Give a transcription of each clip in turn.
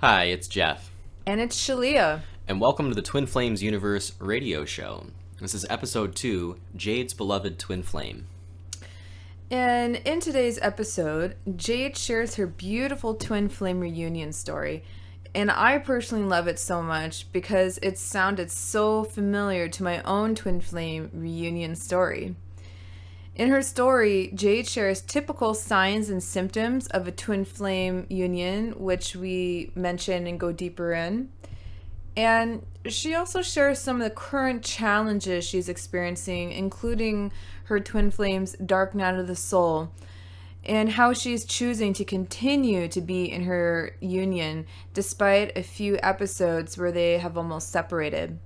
Hi, it's Jeff, And it's Shaleia. and welcome to the Twin Flames Universe radio show. This is episode 2, Jade's Beloved Twin Flame. And in today's episode, Jade shares her beautiful twin flame reunion story. And I personally love it so much because it sounded so familiar to my own twin flame reunion story. In her story, Jade shares typical signs and symptoms of a twin flame union, which we mention and go deeper in. And she also shares some of the current challenges she's experiencing, including her twin flame's dark night of the soul, and how she's choosing to continue to be in her union despite a few episodes where they have almost separated.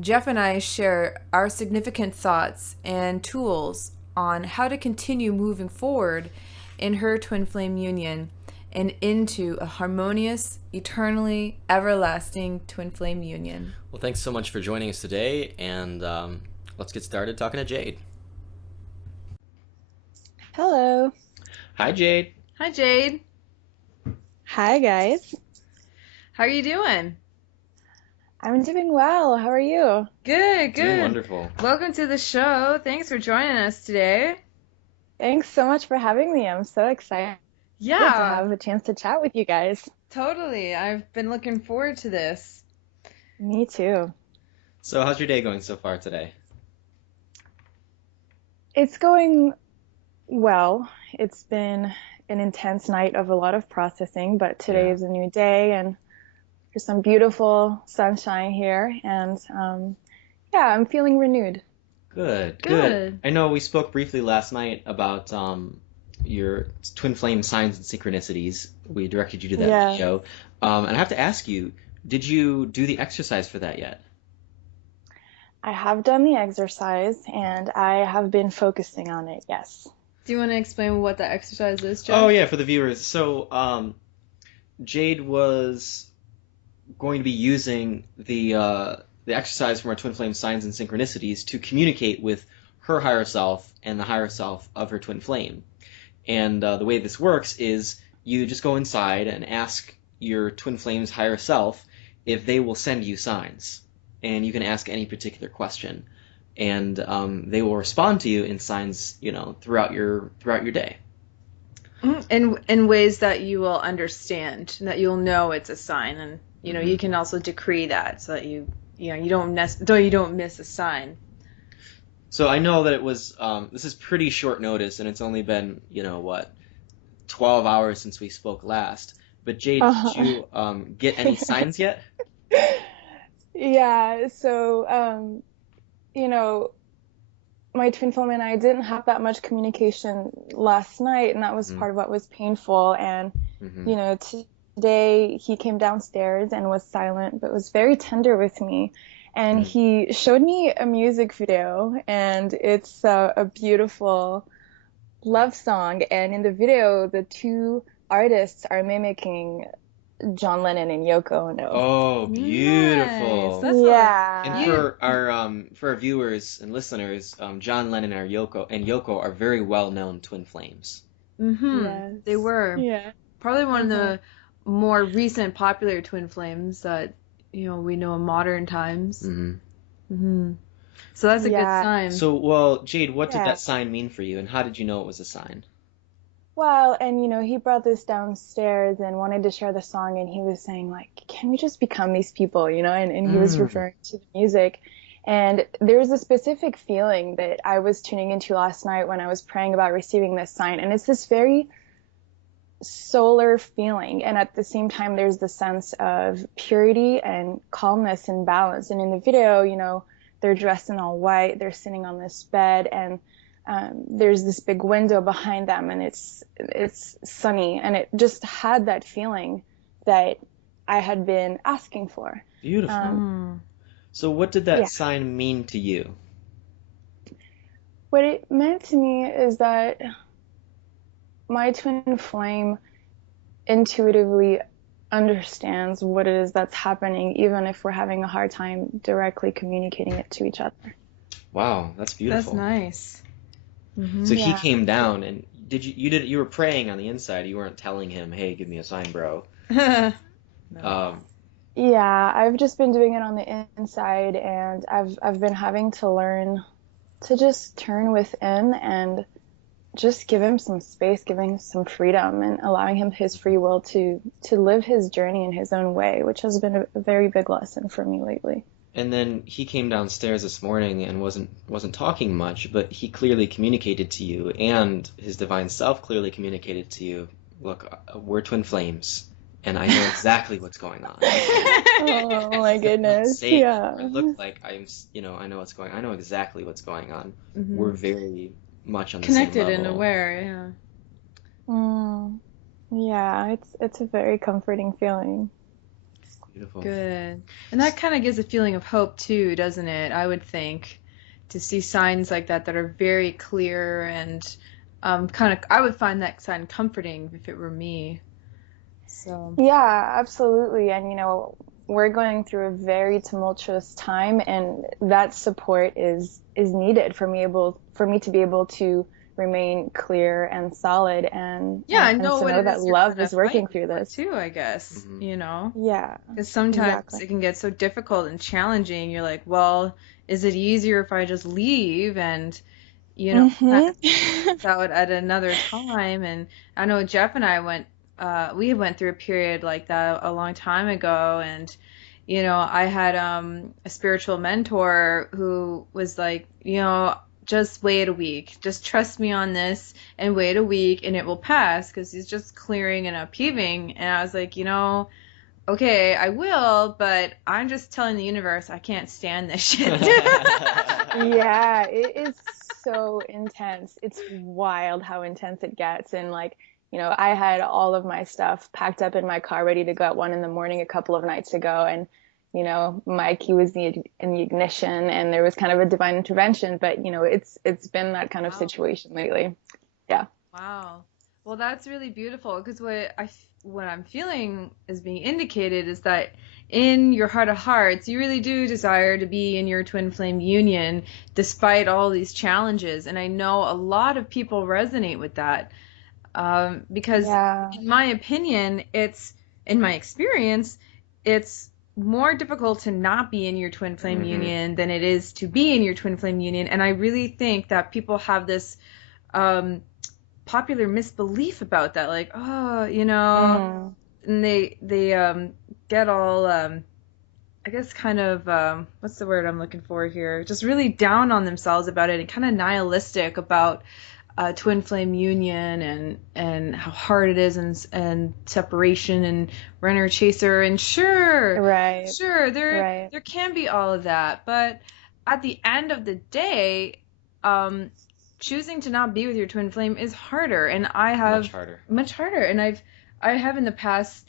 Jeff and I share our significant thoughts and tools on how to continue moving forward in her twin flame union and into a harmonious, eternally, everlasting twin flame union. Well, thanks so much for joining us today, and let's get started talking to Jade. Hello. Hi, Jade. Hi, Jade. Hi, guys. How are you doing? I'm doing well. How are you? Good, Doing good. wonderful. Welcome to the show. Thanks for joining us today. Thanks so much for having me. I'm so excited to Yeah, have a chance to chat with you guys. totally. I've been looking forward to this. Me too. So, how's your day going so far today? It's going well. It's been an intense night of a lot of processing, but today Yeah. is a new day and there's some beautiful sunshine here. And yeah, I'm feeling renewed. Good, good. Good. I know we spoke briefly last night about your twin flame signs and synchronicities. We directed you to that Yeah. video. And I have to ask you, did you do the exercise for that yet? I have done the exercise and I have been focusing on it, yes. Do you want to explain what the exercise is, Jeff? Oh yeah, for the viewers. So Jade was going to be using the exercise from our twin flame signs and synchronicities to communicate with her higher self and the higher self of her twin flame. And the way this works is you just go inside and ask your twin flame's higher self if they will send you signs, and you can ask any particular question, and they will respond to you in signs, throughout your day. In ways that you will understand, that you'll know it's a sign, and you can also decree that so that you don't you don't miss a sign. So I know that it was this is pretty short notice, and it's only been 12 hours since we spoke last. But Jade, Uh-huh. did you get any signs yet? Yeah, so my twin flame and I didn't have that much communication last night, and that was part of what was painful. And Hmm. today he came downstairs and was silent, but was very tender with me. And Mm. he showed me a music video, and it's a beautiful love song. And in the video, the two artists are mimicking John Lennon and Yoko Ono. Oh, Nice. beautiful. That's Yeah. And You- for our viewers and listeners, John Lennon and Yoko are very well known twin flames. Yes. They were Yeah. probably one of Uh-huh. the more recent popular twin flames that we know in modern times. Hmm. Hmm. So that's a good Yeah. sign. So, well, Jade, what did Yeah. that sign mean for you, and how did you know it was a sign? Well, and he brought this downstairs and wanted to share the song, and he was saying like, can we just become these people, and he was Mm. referring to the music. And there's a specific feeling that I was tuning into last night when I was praying about receiving this sign, and it's this very solar feeling, and at the same time there's the sense of purity and calmness and balance. And in the video, they're dressed in all white, they're sitting on this bed, and there's this big window behind them, and it's sunny, and it just had that feeling that I had been asking for. Beautiful. Hmm. So, what did that Yeah. sign mean to you? What it meant to me is that my twin flame intuitively understands what it is that's happening, even if we're having a hard time directly communicating it to each other. Wow, that's That's beautiful. nice. So he Yeah. came down, and you were praying on the inside. You weren't telling him, "Hey, give me a sign, bro." No. Yeah, I've just been doing it on the inside, and I've been having to learn to just turn within and just give him some space, giving him some freedom, and allowing him his free will to live his journey in his own way, which has been a very big lesson for me lately. And then he came downstairs this morning and wasn't talking much, but he clearly communicated to you, and his divine self clearly communicated to you, "Look, we're twin flames, and I know exactly what's going on." Oh my goodness. Say Yeah. I look like I know what's going. I know exactly what's going on. We're very much on the same Connected and level. aware, yeah. Yeah, it's a very comforting feeling. Beautiful. Good. And that kind of gives a feeling of hope too, doesn't it? I would think, to see signs like that are very clear and I would find that sign comforting if it were me. So Yeah, absolutely. And we're going through a very tumultuous time, and that support is needed for me to be able to remain clear and solid, and yeah, I and know to what know it that is you're love gonna is working fight through for this. too, I guess. Yeah, Because sometimes exactly. it can get so difficult and challenging. You're like, well, is it easier if I just leave and Mm-hmm. out at another time? And I know Jeff and I we went through a period like that a long time ago, and I had a spiritual mentor who was like, just wait a week, just trust me on this and wait a week and it will pass, because he's just clearing and upheaving. And I was like, okay, I will, but I'm just telling the universe I can't stand this shit. Yeah, it is so intense. It's wild how intense it gets. And I had all of my stuff packed up in my car ready to go at 1 a.m. a couple of nights ago. And, my key was in the ignition, and there was kind of a divine intervention. But, it's been that kind of Wow. situation lately. Yeah. Wow. Well, that's really beautiful, because what I'm feeling is being indicated is that in your heart of hearts, you really do desire to be in your twin flame union despite all these challenges. And I know a lot of people resonate with that, because Yeah. in my opinion, in my experience, it's more difficult to not be in your twin flame union than it is to be in your twin flame union. And I really think that people have this popular misbelief about that, like, oh, and they get all I guess kind of what's the word I'm looking for here, just really down on themselves about it, and kind of nihilistic about twin flame union and how hard it is, and separation and runner chaser, and sure Right. there can be all of that, but at the end of the day, choosing to not be with your twin flame is harder, and I have much harder, and I have in the past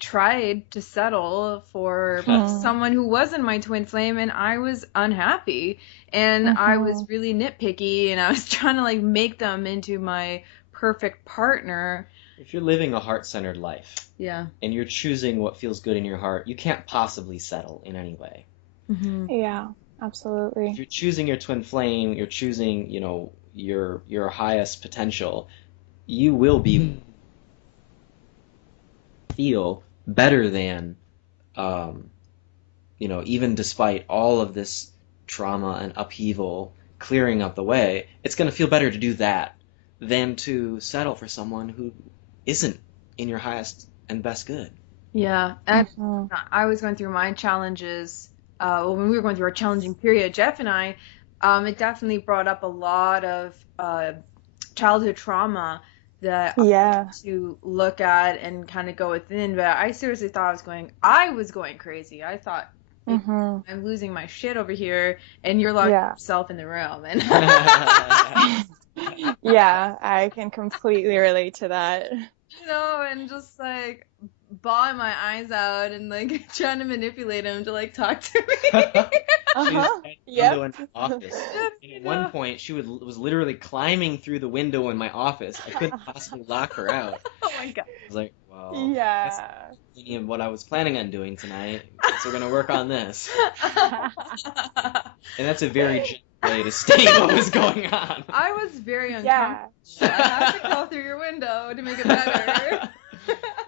tried to settle for someone who wasn't my twin flame, and I was unhappy, and I was really nitpicky, and I was trying to make them into my perfect partner. If you're living a heart-centered life, yeah, and you're choosing what feels good in your heart, you can't possibly settle in any way. Yeah, absolutely. If you're choosing your twin flame, you're choosing, your highest potential, you will be feel better than, even despite all of this trauma and upheaval clearing up the way, it's going to feel better to do that than to settle for someone who isn't in your highest and best good. Yeah, and I was going through my challenges. When we were going through our challenging period, Jeff and I, it definitely brought up a lot of childhood trauma that I had to look at and kind of go within. But I seriously thought I was going crazy. I thought, I'm losing my shit over here, and you're locking yourself in the room. And yeah, I can completely relate to that. And just bawling my eyes out and trying to manipulate him to talk to me. In my office. At one point, she was literally climbing through the window in my office. I couldn't possibly lock her out. Oh my god! I was like, well, that's what I was planning on doing tonight. So we're gonna work on this. And that's a very way to state what was going on. I was very uncomfortable. I have to go through your window to make it better.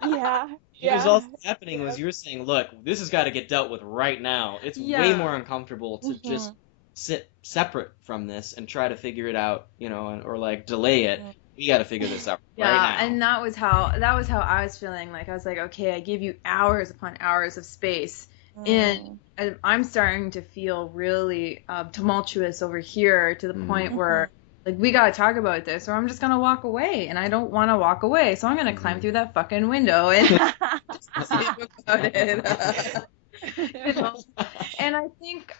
Yeah. What was also happening was you were saying, look, this has got to get dealt with right now. It's way more uncomfortable to just sit separate from this and try to figure it out, or like delay it. We got to figure this out right now. Yeah, and that was how I was feeling. Like I was like, okay, I give you hours upon hours of space, and I'm starting to feel really tumultuous over here to the point where like we gotta talk about this, or I'm just gonna walk away, and I don't want to walk away, so I'm gonna climb through that fucking window and see about it. And I think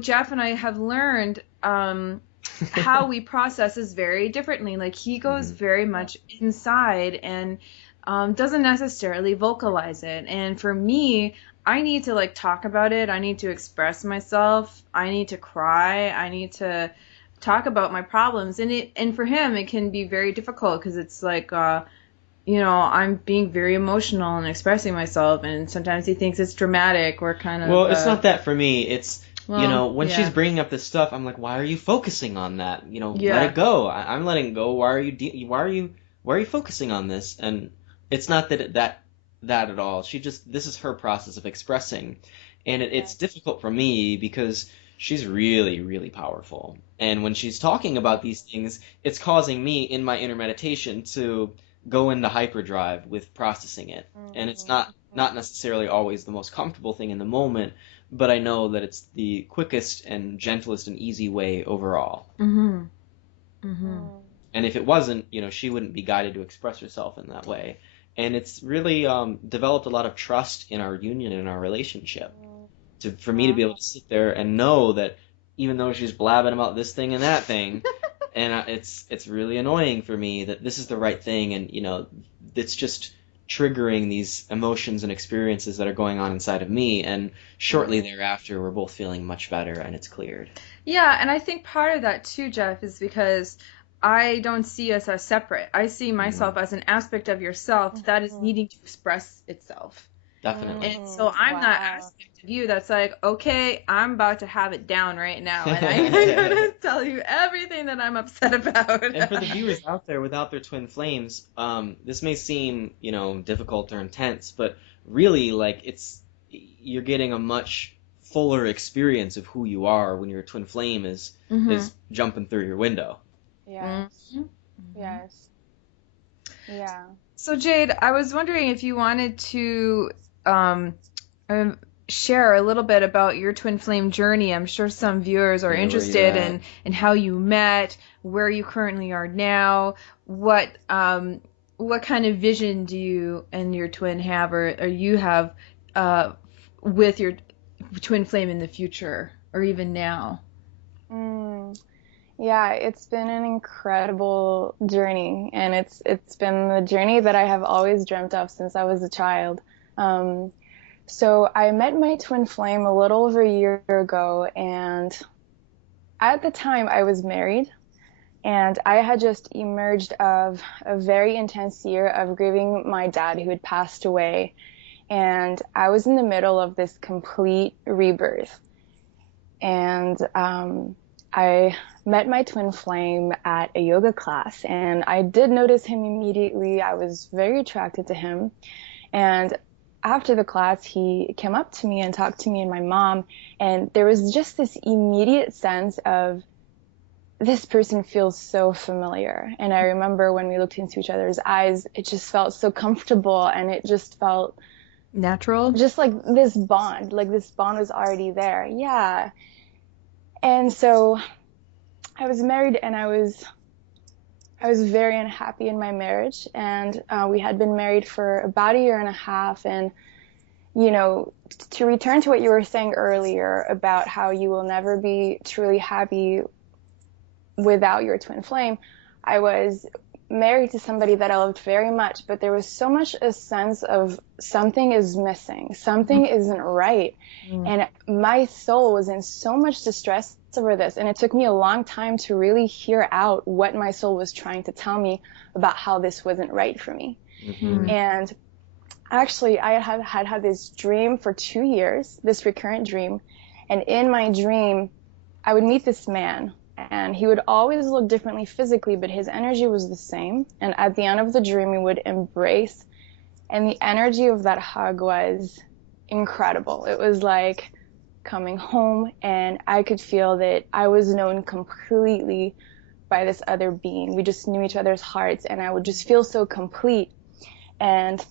Jeff and I have learned how we process is very differently. Like he goes very much inside and doesn't necessarily vocalize it. And for me, I need to like talk about it. I need to express myself. I need to cry. I need to talk about my problems. And for him, it can be very difficult because it's like, I'm being very emotional and expressing myself. And sometimes he thinks it's dramatic or kind of. Well, it's not that for me. It's, when she's bringing up this stuff, I'm like, why are you focusing on that? Let it go. I'm letting it go. Why are you focusing on this? And it's not that at all. This is her process of expressing. And it's difficult for me because she's really, really powerful. And when she's talking about these things, it's causing me in my inner meditation to go into hyperdrive with processing it. And it's not necessarily always the most comfortable thing in the moment, but I know that it's the quickest and gentlest and easy way overall. And if it wasn't, she wouldn't be guided to express herself in that way. And it's really developed a lot of trust in our union and our relationship. For me to be able to sit there and know that even though she's blabbing about this thing and that thing, and it's really annoying for me that this is the right thing, and it's just triggering these emotions and experiences that are going on inside of me, and shortly thereafter we're both feeling much better and it's cleared. Yeah, and I think part of that too, Jeff, is because I don't see us as separate. I see myself as an aspect of yourself that is needing to express itself. Definitely. And so I'm that aspect of you that's like, okay, I'm about to have it down right now, and I'm going to tell you everything that I'm upset about. And for the viewers out there without their twin flames, this may seem, difficult or intense, but really, like, you're getting a much fuller experience of who you are when your twin flame is jumping through your window. Yes. Yes. Yeah. So Jade, I was wondering if you wanted to share a little bit about your twin flame journey. I'm sure some viewers are interested in how you met, where you currently are now, what kind of vision do you and your twin have, or you have with your twin flame in the future, or even now? Yeah, it's been an incredible journey, and it's been the journey that I have always dreamt of since I was a child. So I met my twin flame a little over a year ago, and at the time I was married, and I had just emerged of a very intense year of grieving my dad who had passed away, and I was in the middle of this complete rebirth. And I met my twin flame at a yoga class, and I did notice him immediately. I was very attracted to him. And after the class, he came up to me and talked to me and my mom, and there was just this immediate sense of, this person feels so familiar. And I remember when we looked into each other's eyes, it just felt so comfortable, and it just felt natural, just like this bond was already there. Yeah. And so I was married, and I was very unhappy in my marriage, and we had been married for about a year and a half. And to return to what you were saying earlier about how you will never be truly happy without your twin flame, I was married to somebody that I loved very much, but there was so much a sense of something is missing, something isn't right. And my soul was in so much distress over this, and it took me a long time to really hear out what my soul was trying to tell me about how this wasn't right for me. And actually, I had this dream for 2 years, this recurrent dream, and in my dream I would meet this man, and he would always look differently physically, but his energy was the same. And at the end of the dream, we would embrace, and the energy of that hug was incredible. It was like coming home, and I could feel that I was known completely by this other being. We just knew each other's hearts, and I would just feel so complete. And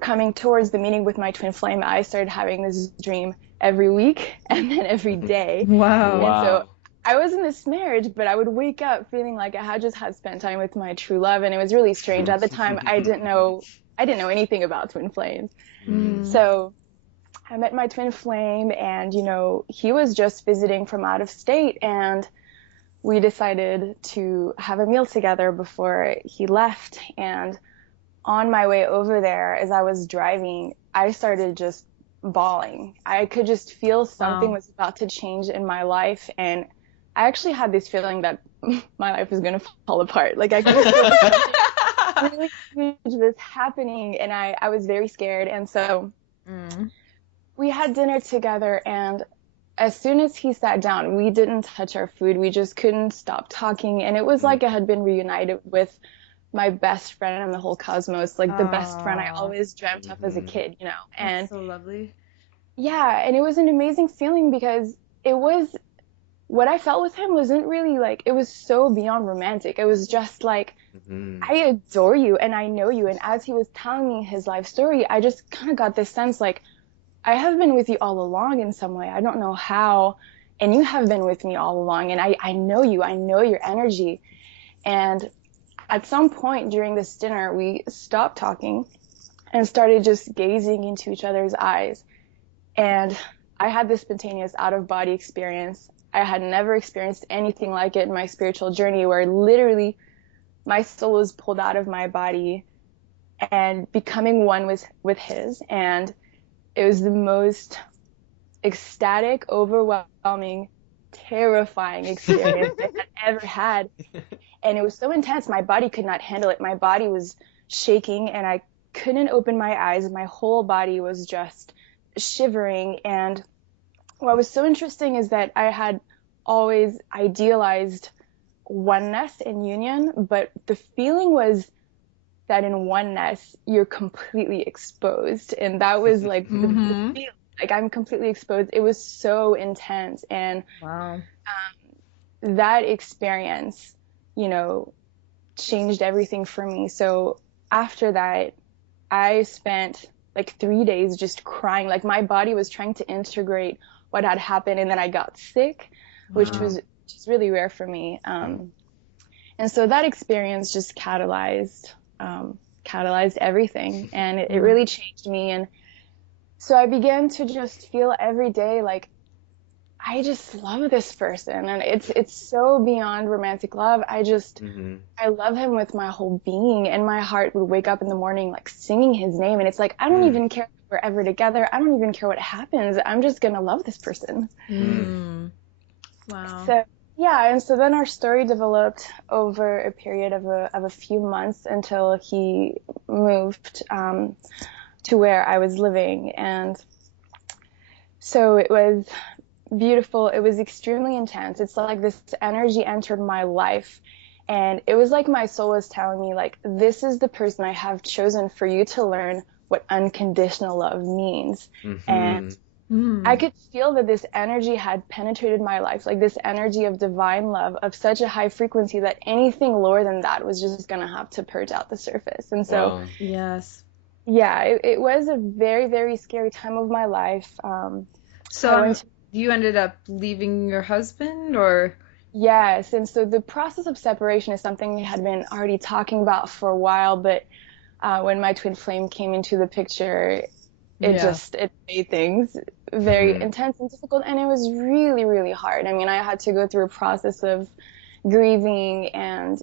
coming towards the meeting with my twin flame, I started having this dream every week and then every day. Wow. And so I was in this marriage, but I would wake up feeling like I had just had spent time with my true love, and it was really strange. At the time, I didn't know anything about twin flames. So I met my twin flame, and, you know, he was just visiting from out of state, and we decided to have a meal together before he left. And on my way over there, as I was driving, I started just bawling. I could just feel something was about to change in my life, and I actually had this feeling that my life was going to fall apart. Like, I could feel something really huge was happening, and I was very scared. And so we had dinner together, and as soon as he sat down, we didn't touch our food. We just couldn't stop talking, and it was like I had been reunited with my best friend in the whole cosmos, like the best friend I always dreamt of as a kid, you know. And that's so lovely. Yeah, and it was an amazing feeling, because it was, what I felt with him wasn't really like, it was so beyond romantic. It was just like, I adore you and I know you. And as he was telling me his life story, I just kind of got this sense like, I have been with you all along in some way. I don't know how, and you have been with me all along, and I know you. I know your energy. And at some point during this dinner, we stopped talking and started just gazing into each other's eyes. And I had this spontaneous out-of-body experience. I had never experienced anything like it in my spiritual journey, where literally my soul was pulled out of my body and becoming one with his. And it was the most ecstatic, overwhelming, terrifying experience I had ever had. And it was so intense, my body could not handle it. My body was shaking, and I couldn't open my eyes. My whole body was just shivering. And what was so interesting is that I had always idealized oneness and union, but the feeling was that in oneness, you're completely exposed. And that was like the feeling, like I'm completely exposed. It was so intense. And that experience, you know, changed everything for me. So after that, I spent like 3 days just crying. Like, my body was trying to integrate what had happened, and then I got sick, which was just really rare for me. And so that experience just catalyzed everything, and it really changed me. And so I began to just feel every day like, I just love this person, and it's so beyond romantic love. I just, I love him with my whole being, and my heart would wake up in the morning like singing his name, and it's like, I don't even care if we're ever together. I don't even care what happens. I'm just gonna love this person. Wow. So yeah, and so then our story developed over a period of a few months until he moved to where I was living. And so it was beautiful. It was extremely intense. It's like this energy entered my life, and it was like my soul was telling me, like, this is the person I have chosen for you to learn what unconditional love means. And I could feel that this energy had penetrated my life, like this energy of divine love of such a high frequency that anything lower than that was just gonna have to purge out the surface. And so yes, yeah, it was a very, very scary time of my life. So you ended up leaving your husband, or? Yes, and so the process of separation is something we had been already talking about for a while, but when my twin flame came into the picture, it made things very intense and difficult, and it was really, really hard. I mean, I had to go through a process of grieving, and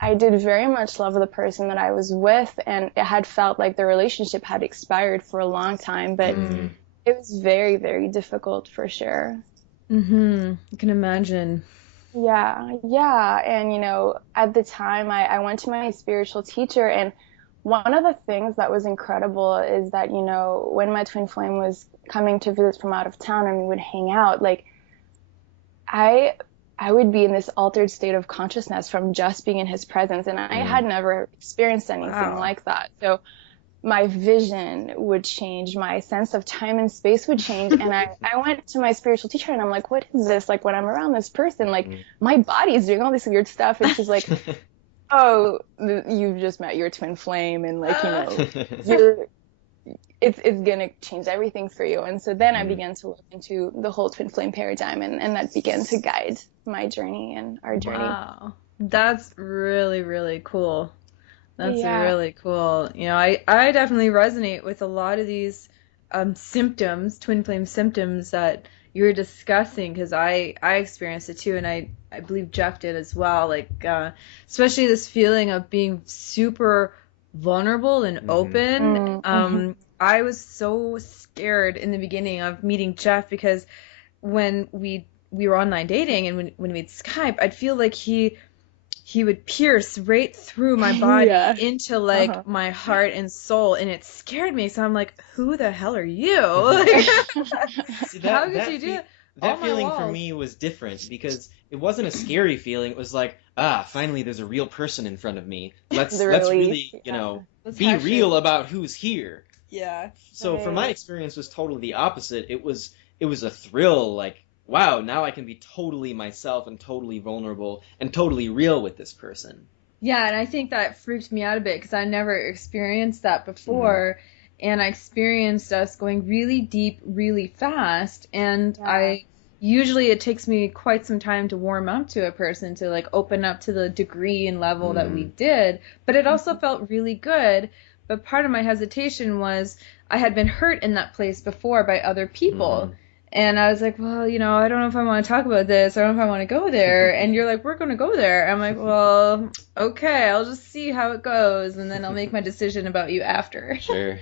I did very much love the person that I was with, and it had felt like the relationship had expired for a long time, but it was very, very difficult for sure. I can imagine. Yeah. And, you know, at the time I went to my spiritual teacher, and one of the things that was incredible is that, you know, when my twin flame was coming to visit from out of town and we would hang out, like, I would be in this altered state of consciousness from just being in his presence, and I Mm. had never experienced anything Wow. like that. So my vision would change, my sense of time and space would change, and I went to my spiritual teacher and I'm like, what is this? Like when I'm around this person, like Mm. my body is doing all this weird stuff, and she's like, oh, you've just met your twin flame, and like, you're it's gonna change everything for you. And so then I Mm. began to look into the whole twin flame paradigm, and that began to guide my journey and our journey. Wow. That's really, really cool. That's Yeah. really cool. I definitely resonate with a lot of these symptoms, twin flame symptoms that you're discussing because I experienced it too, and I believe Jeff did as well. Like, especially this feeling of being super vulnerable and open. Mm-hmm. I was so scared in the beginning of meeting Jeff because when we were online dating and when we'd Skype, I'd feel like he would pierce right through my body Yeah. into Uh-huh. like my heart and soul, and it scared me. So I'm like, who the hell are you? Like, See, how could you do it? All that my feeling for walls. me was different because it wasn't a scary feeling. It was like, finally there's a real person in front of me. Let's The let's relief. really, Yeah. Let's be actually, real about who's here. yeah. So for my Right. experience was totally the opposite. It was a thrill, like, wow, now I can be totally myself and totally vulnerable and totally real with this person. Yeah, and I think that freaked me out a bit because I never experienced that Mm. before. And I experienced us going really deep, really fast. And Yeah. usually it takes me quite some time to warm up to a person to like open up to the degree and level that we Mm. did. But it also Mhm. felt really good. But part of my hesitation was I had been hurt in that place before by other people. Mm. And I was like, well, I don't know if I want to talk about this. I don't know if I want to go there. And you're like, we're going to go there. I'm like, well, okay, I'll just see how it goes, and then I'll make my decision about you after. Sure.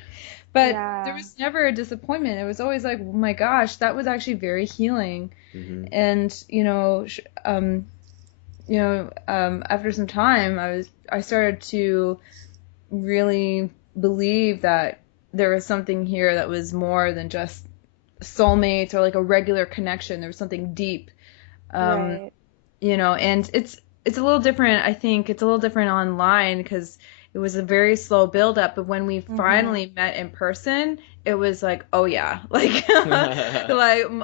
But there Yeah. was never a disappointment. It was always like, oh my gosh, that was actually very healing. Hmm. And after some time, I started to really believe that there was something here that was more than just soulmates or like a regular connection. There was something deep. Um, Right. and it's a little different. I think it's a little different online because it was a very slow build up, but when we Mm-hmm. finally met in person, it was like, oh yeah, like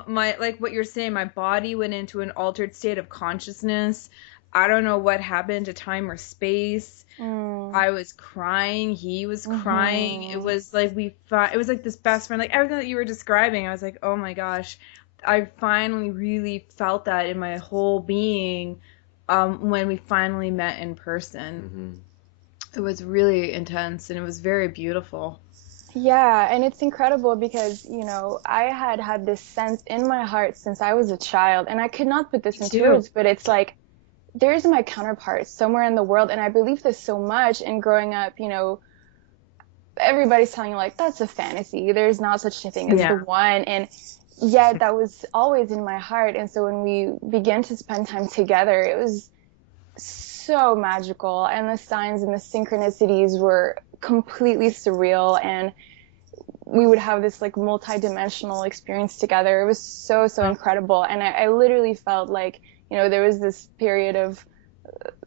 like what you're saying, my body went into an altered state of consciousness. I don't know what happened to time or space. Mm. I was crying, he was crying. It Mm-hmm. was like it was like this best friend, like everything that you were describing. I was like, oh my gosh, I finally really felt that in my whole being when we finally met in person. Hmm. It was really intense and it was very beautiful. Yeah, and it's incredible because, I had had this sense in my heart since I was a child, and I could not put this Me into too. words, but it's like there's my counterpart somewhere in the world, and I believe this so much. And growing up, everybody's telling you like that's a fantasy. There's not such a thing as the Yeah. one, and yet that was always in my heart. And so when we began to spend time together, it was so magical, and the signs and the synchronicities were completely surreal, and we would have this like multi-dimensional experience together. It was so, so incredible. And I literally felt like, there was this period of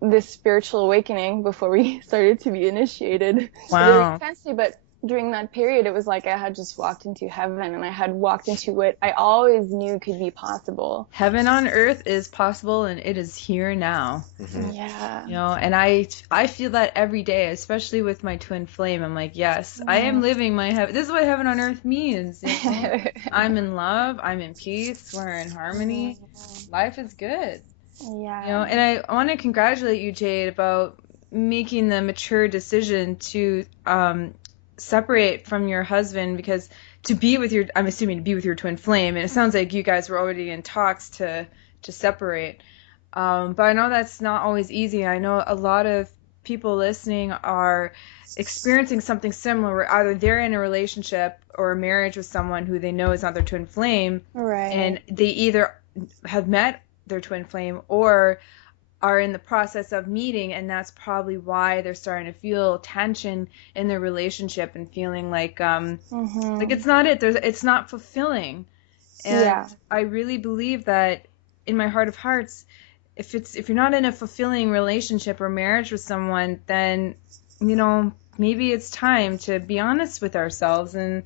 this spiritual awakening before we started to be initiated very Wow. intensely. But during that period, it was like I had just walked into heaven, and I had walked into what I always knew could be possible. Heaven on earth is possible and it is here now. Hmm. Yeah. And I feel that every day, especially with my twin flame. I'm like, yes, I am living my heaven. This is what heaven on earth means. I'm in love, I'm in peace, we're in harmony. Life is good. Yeah. And I want to congratulate you, Jade, about making the mature decision to separate from your husband because I'm assuming to be with your twin flame, and it sounds like you guys were already in talks to separate. But I know that's not always easy. I know a lot of people listening are experiencing something similar where either they're in a relationship or a marriage with someone who they know is not their twin flame, Right. and they either have met their twin flame or are in the process of meeting, and that's probably why they're starting to feel tension in their relationship and feeling like Mm-hmm. it's not it's not fulfilling. And Yeah. I really believe that in my heart of hearts, if you're not in a fulfilling relationship or marriage with someone, then, you know, maybe it's time to be honest with ourselves and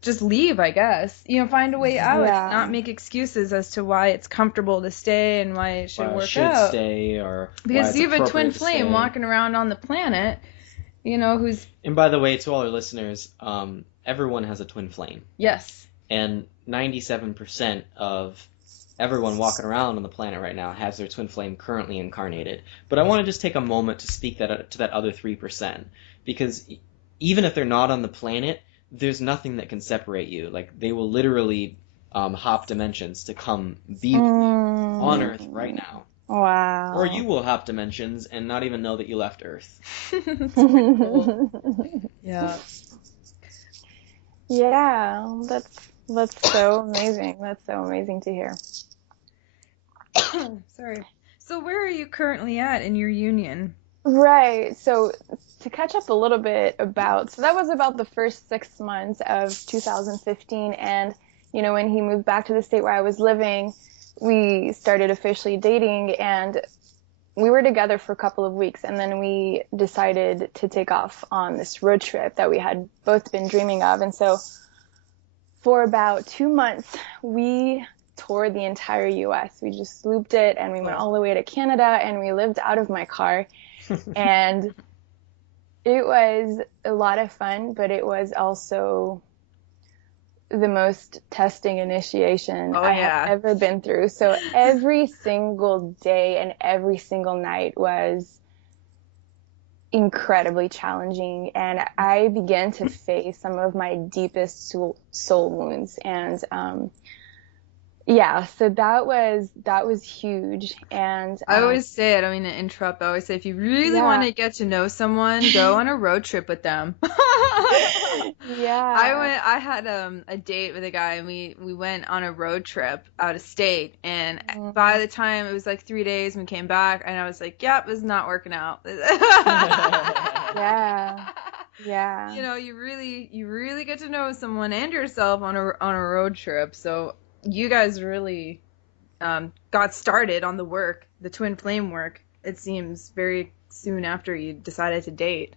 just leave, I guess. You know, find a way out and not make excuses as to why it's comfortable to stay and why it should work out. Stay, or because why you it's have a twin appropriate to flame stay. walking around on the planet, you know, who's... And by the way, to all our listeners, everyone has a twin flame. Yes. And 97% of everyone walking around on the planet right now has their twin flame currently incarnated. But I want to just take a moment to speak to that other 3%, because even if they're not on the planet, there's nothing that can separate you. Like, they will literally hop dimensions to come be on Earth right now. Wow. Or you will hop dimensions and not even know that you left Earth. Cool. Yeah. Yeah, that's so amazing. That's so amazing to hear. Sorry. So where are you currently at in your union? Right. So to catch up a little bit so that was about the first 6 months of 2015. And, you know, when he moved back to the state where I was living, we started officially dating, and we were together for a couple of weeks. And then we decided to take off on this road trip that we had both been dreaming of. And so for about 2 months, we toured the entire US. We just looped it, and we went all the way to Canada, and we lived out of my car. And it was a lot of fun, but it was also the most testing initiation I have ever been through. So every single day and every single night was incredibly challenging, and I began to face some of my deepest soul wounds. And yeah, so that was huge. And I always say, I don't mean to interrupt, I always say, if you really want to get to know someone, go on a road trip with them. Yeah. I had a date with a guy, and we went on a road trip out of state, and by the time it was like 3 days, we came back, and I was like, yep, it's not working out. Yeah. Yeah. You know, you really get to know someone and yourself on a road trip. So you guys really got started on the twin flame work, it seems, very soon after you decided to date.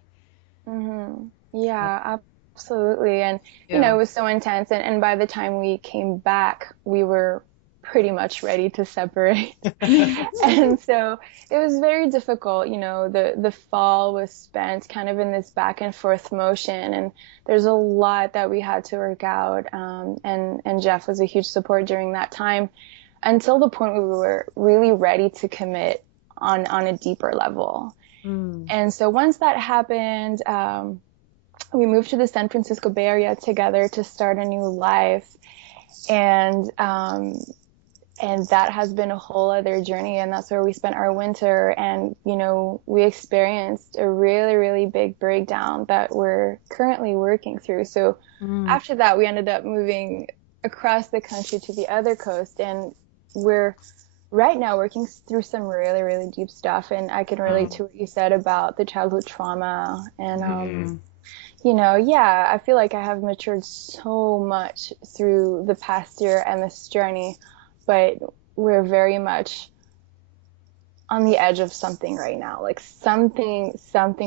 Mm-hmm. Yeah, absolutely. And, you know, it was so intense. And by the time we came back, we were pretty much ready to separate. And so it was very difficult. You know, the fall was spent kind of in this back and forth motion, and there's a lot that we had to work out. And Jeff was a huge support during that time, until the point where we were really ready to commit on a deeper level. And so once that happened, we moved to the San Francisco Bay Area together to start a new life. And that has been a whole other journey, and that's where we spent our winter. And, you know, we experienced a really, really big breakdown that we're currently working through. So after that, we ended up moving across the country to the other coast, and we're right now working through some really, really deep stuff. And I can relate to what you said about the childhood trauma. And, you know, yeah, I feel like I have matured so much through the past year and this journey, but we're very much on the edge of something right now. Like something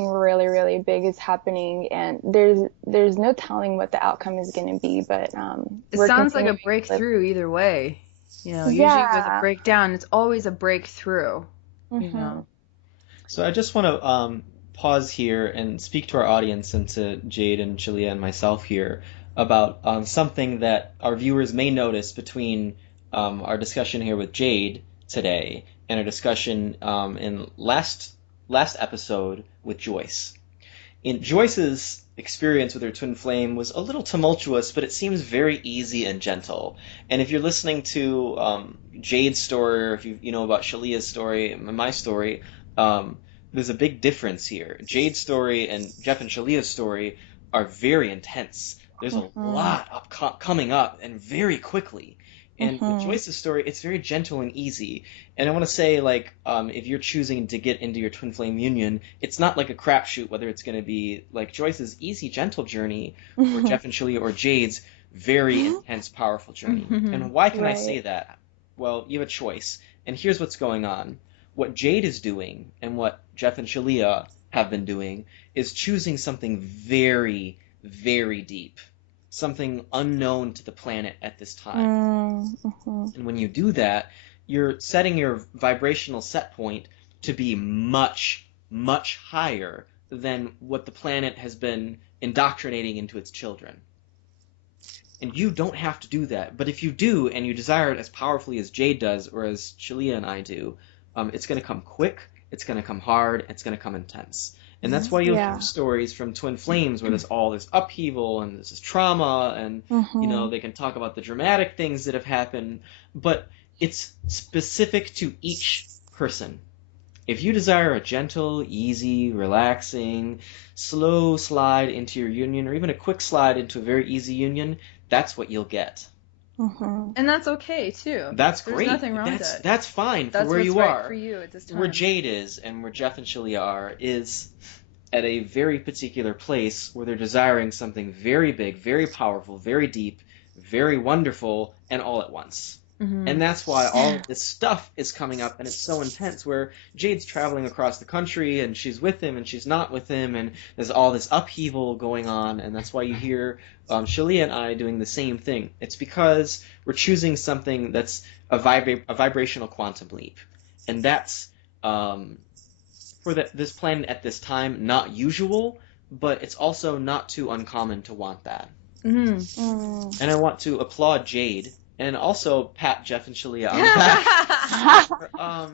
really, really big is happening, and there's no telling what the outcome is going to be, but it sounds like a breakthrough either way. You know, usually with a breakdown, it's always a breakthrough. You know. So I just want to pause here and speak to our audience and to Jade and Shaleia and myself here about something that our viewers may notice between our discussion here with Jade today and our discussion in last episode with Joyce. In Joyce's experience with her twin flame was a little tumultuous, but it seems very easy and gentle. And if you're listening to Jade's story, or if you know about Shaleia's story and my story, there's a big difference here. Jade's story and Jeff and Shaleia's story are very intense. There's a lot coming up, and very quickly. And with Joyce's story, it's very gentle and easy. And I want to say, like, if you're choosing to get into your twin flame union, it's not like a crapshoot whether it's going to be like Joyce's easy, gentle journey, or Jeff and Shaleia or Jade's very intense, powerful journey. And why can I say that? Well, you have a choice. And here's what's going on. What Jade is doing and what Jeff and Shaleia have been doing is choosing something very, very deep. Something unknown to the planet at this time. And when you do that, you're setting your vibrational set point to be much, much higher than what the planet has been indoctrinating into its children. And you don't have to do that. But if you do, and you desire it as powerfully as Jade does, or as Shaleia and I do, it's going to come quick, it's going to come hard, it's going to come intense. And that's why you'll hear stories from twin flames where there's all this upheaval and there's this trauma and, you know, they can talk about the dramatic things that have happened, but it's specific to each person. If you desire a gentle, easy, relaxing, slow slide into your union, or even a quick slide into a very easy union, that's what you'll get. And that's okay too. That's great. There's nothing wrong with it. That's fine That's for where what's you right are. for you at this time. Where Jade is and where Jeff and Shaleia are is at a very particular place where they're desiring something very big, very powerful, very deep, very wonderful, and all at once. And that's why all of this stuff is coming up, and it's so intense, where Jade's traveling across the country, and she's with him, and she's not with him, and there's all this upheaval going on, and that's why you hear Shaleia and I doing the same thing. It's because we're choosing something that's a vibrational quantum leap. And that's, for this planet at this time, not usual, but it's also not too uncommon to want that. And I want to applaud Jade, and also pat Jeff and Shaleia on the back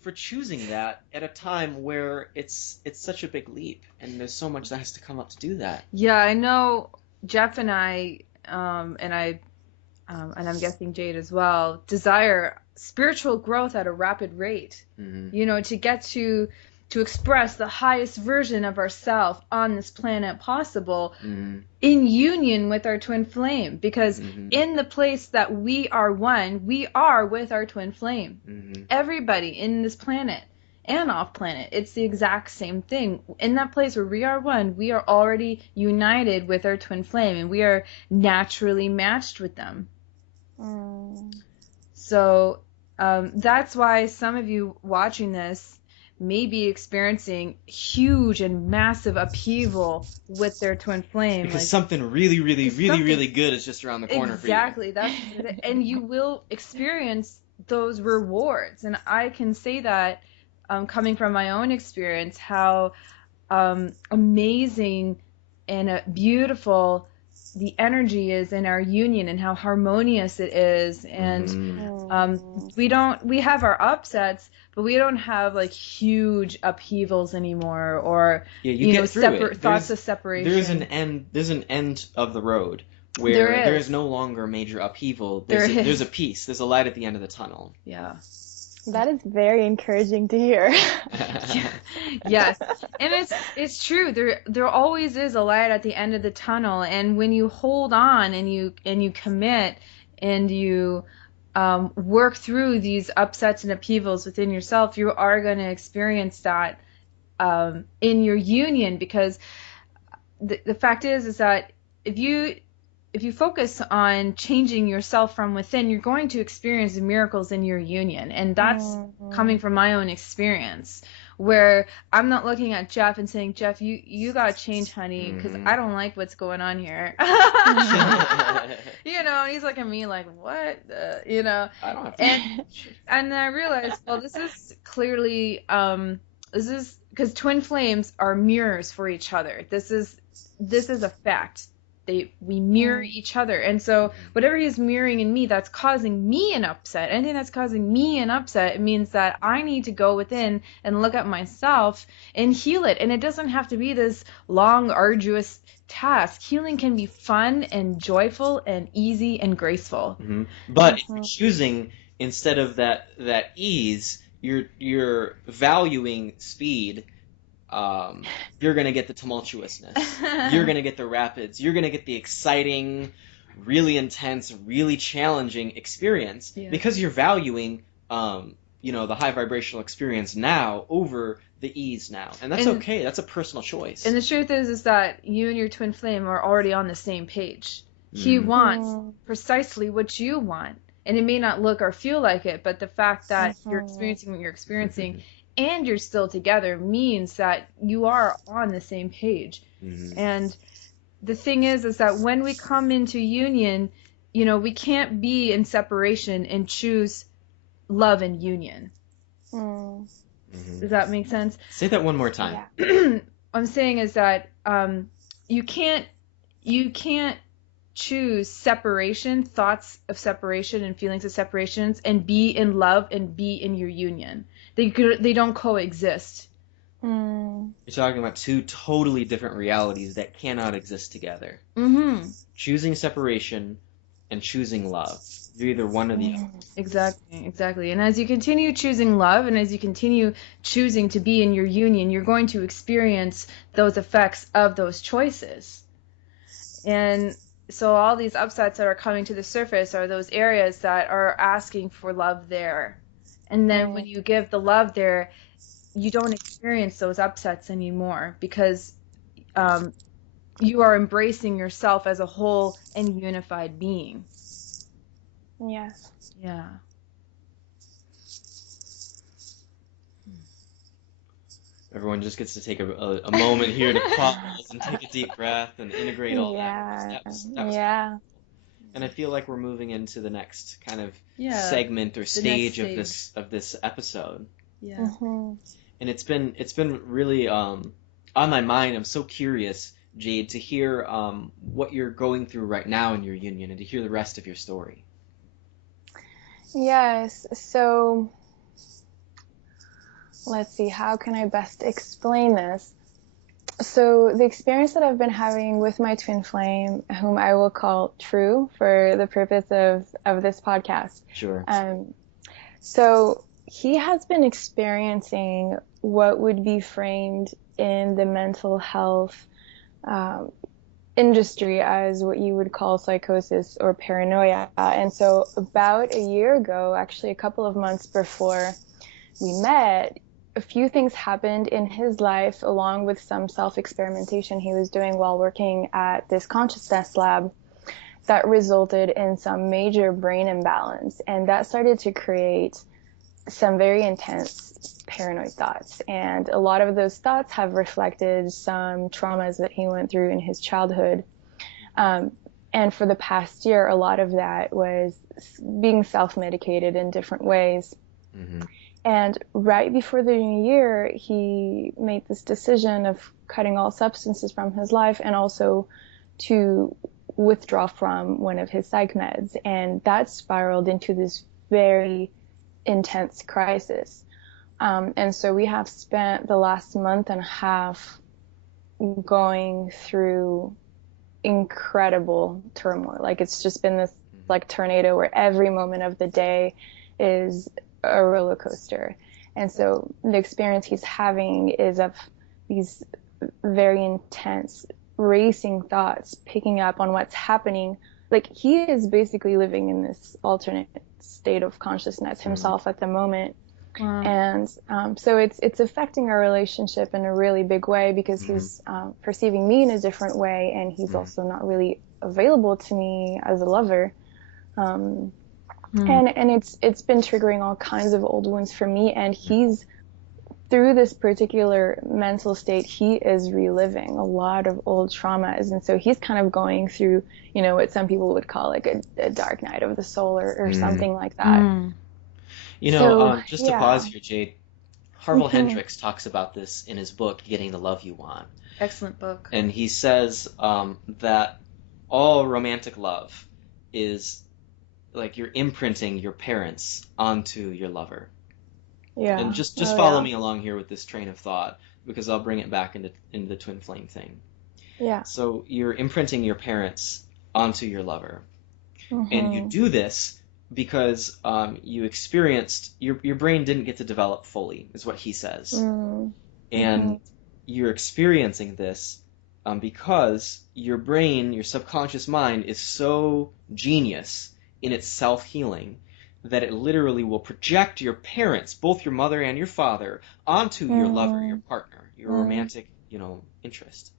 for choosing that at a time where it's such a big leap, and there's so much that has to come up to do that. Yeah, I know Jeff and I, and I'm guessing Jade as well, desire spiritual growth at a rapid rate. You know, to get to express the highest version of ourselves on this planet possible in union with our twin flame, because in the place that we are one, we are with our twin flame. Everybody in this planet and off planet, it's the exact same thing. In that place where we are one, we are already united with our twin flame, and we are naturally matched with them. So that's why some of you watching this may be experiencing huge and massive upheaval with their twin flame. Because something really, really, really, really good is just around the corner for you. Exactly. And you will experience those rewards. And I can say that, coming from my own experience, how amazing and beautiful the energy is in our union, and how harmonious it is. And we have our upsets, but we don't have like huge upheavals anymore, or thoughts of separation. There's an end of the road where there is no longer major upheaval. There's a peace. There's a light at the end of the tunnel. Yeah. That is very encouraging to hear. Yes, and it's true. There always is a light at the end of the tunnel, and when you hold on and you commit and you work through these upsets and upheavals within yourself, you are going to experience that in your union. Because the fact is that if you focus on changing yourself from within, you're going to experience miracles in your union. And that's coming from my own experience, where I'm not looking at Jeff and saying, Jeff, you got to change, honey, because I don't like what's going on here. You know, and he's looking at me like, what? You know, I don't have to. And I realized, well, this is clearly, this is because twin flames are mirrors for each other. This is a fact. We mirror each other. And so whatever he's mirroring in me that's causing me an upset, anything that's causing me an upset, it means that I need to go within and look at myself and heal it. And it doesn't have to be this long, arduous task. Healing can be fun and joyful and easy and graceful. But if you're choosing, instead of that ease, you're valuing speed, you're going to get the tumultuousness. You're going to get the rapids. You're going to get the exciting, really intense, really challenging experience because you're valuing, the high vibrational experience now over the ease now. And that's okay. That's a personal choice. And the truth is that you and your twin flame are already on the same page. He wants precisely what you want. And it may not look or feel like it, but the fact that you're experiencing what you're experiencing and you're still together means that you are on the same page. And the thing is that when we come into union, we can't be in separation and choose love and union. Does that make sense? Say that one more time. Yeah. I'm saying is that you can't choose separation, thoughts of separation and feelings of separations, and be in love and be in your union. They don't coexist. You're talking about two totally different realities that cannot exist together. Choosing separation and choosing love. You're either one or the other. Exactly. And as you continue choosing love and as you continue choosing to be in your union, you're going to experience those effects of those choices. And so all these upsets that are coming to the surface are those areas that are asking for love there. And then when you give the love there, you don't experience those upsets anymore because you are embracing yourself as a whole and unified being. Yes. Yeah. Everyone just gets to take a moment here to pause and take a deep breath and integrate all that. That was Yeah. And I feel like we're moving into the next kind of segment or stage of this episode. Yeah. And it's been really on my mind. I'm so curious, Jade, to hear what you're going through right now in your union and to hear the rest of your story. Yes. So let's see, how can I best explain this? So the experience that I've been having with my twin flame, whom I will call True for the purpose of this podcast. Sure. So he has been experiencing what would be framed in the mental health industry as what you would call psychosis or paranoia. And so about a year ago, actually a couple of months before we met, a few things happened in his life along with some self-experimentation he was doing while working at this consciousness lab that resulted in some major brain imbalance. And that started to create some very intense paranoid thoughts. And a lot of those thoughts have reflected some traumas that he went through in his childhood. And for the past year, a lot of that was being self-medicated in different ways. And right before the new year, he made this decision of cutting all substances from his life and also to withdraw from one of his psych meds. And that spiraled into this very intense crisis. And so we have spent the last month and a half going through incredible turmoil. Like, it's just been this like tornado where every moment of the day is a roller coaster. And so the experience he's having is of these very intense racing thoughts picking up on what's happening. Like, he is basically living in this alternate state of consciousness himself at the moment. Wow. And so it's affecting our relationship in a really big way because he's perceiving me in a different way, and he's also not really available to me as a lover. And it's been triggering all kinds of old wounds for me, and he's, through this particular mental state, he is reliving a lot of old traumas. And so he's kind of going through, what some people would call like a dark night of the soul or something like that. Just to pause here, Jade, Harville Hendricks talks about this in his book, Getting the Love You Want. Excellent book. And he says that all romantic love is like you're imprinting your parents onto your lover. Yeah. And just follow me along here with this train of thought, because I'll bring it back into the twin flame thing. Yeah. So you're imprinting your parents onto your lover. And you do this because you experienced, your brain didn't get to develop fully, is what he says. And you're experiencing this because your brain, your subconscious mind, is so genius in its self-healing that it literally will project your parents, both your mother and your father, onto your lover, your partner, your romantic, interest.